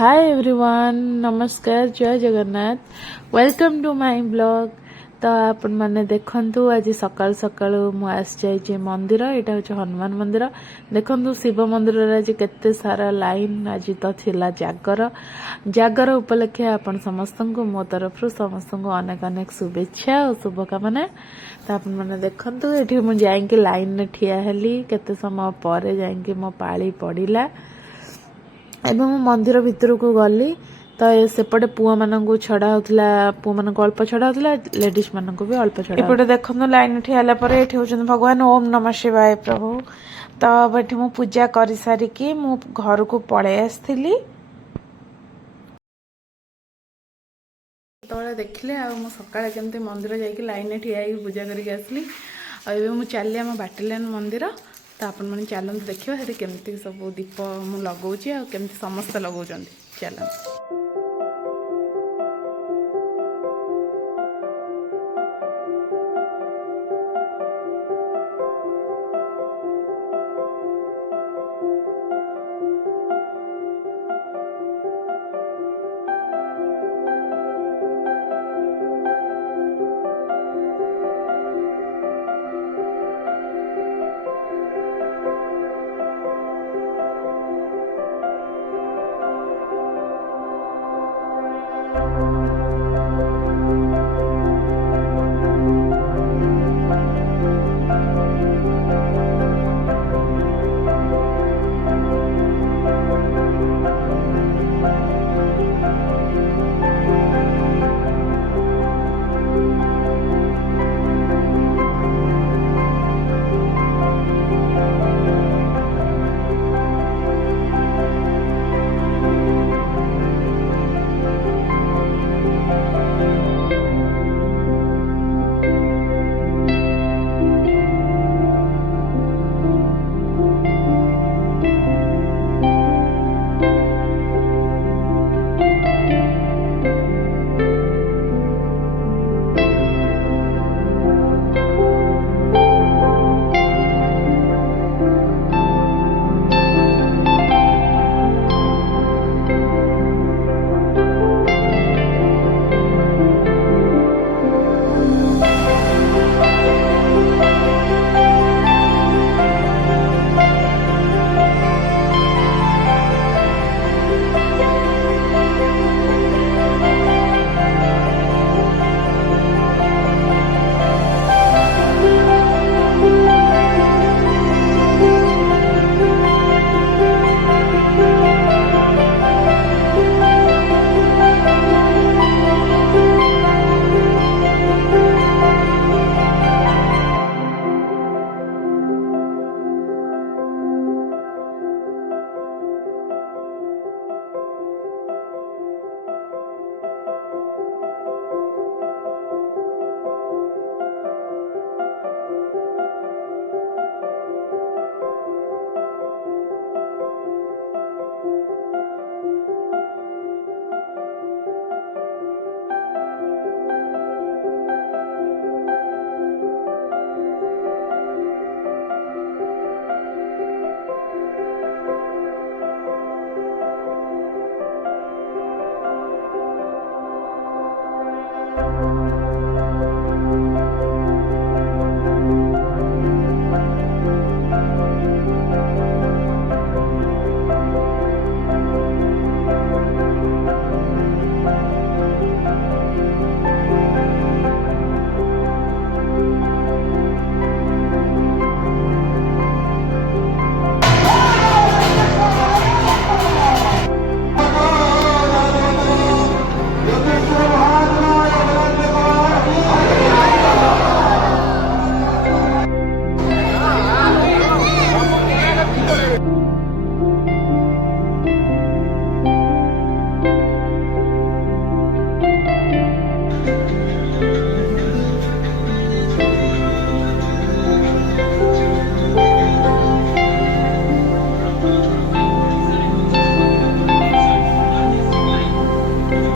हाय everyone नमस्कार जय Jagannath welcome to my blog. तो आपण मैंने देखंतु आज सकाल सकाल मु आस जाइए मंदिर यहाँ हूँ हनुमान मंदिर। देखंतु शिव मंदिर आज केते सारा लाइन आज तो थिला जागर उपलक्षे आपण समस्त मो तरफ समस्त अनेक अनेक शुभेच्छा और शुभकामना। तो आपण मैंने देखंतु ये मुझे जाइए लाइन में ठिया हेली केते समय पर जाइए मो पाली पड़िला एवं मु मंदिर भितर को गली। तो सेपटे पुआ मानू छड़ा होता पुआ मान अल्प छड़ा होता लेडीज मान भी अल्प छड़ा एपटे देखो लाइन ठियाला हूँ भगवान ओम नमः शिवाय प्रभु। तो ये मु पूजा कर सारिकी मु घर को पड़े आसली तो देखिले सका केमती मंदिर जाकि लाइन ठिया पूजा करके आसली और चली आम बाटिलान मंदिर। तो आपण मैंने चलते देखिए केमती सब दीप मु लगौची आ केमती समस्त लगौं चलते।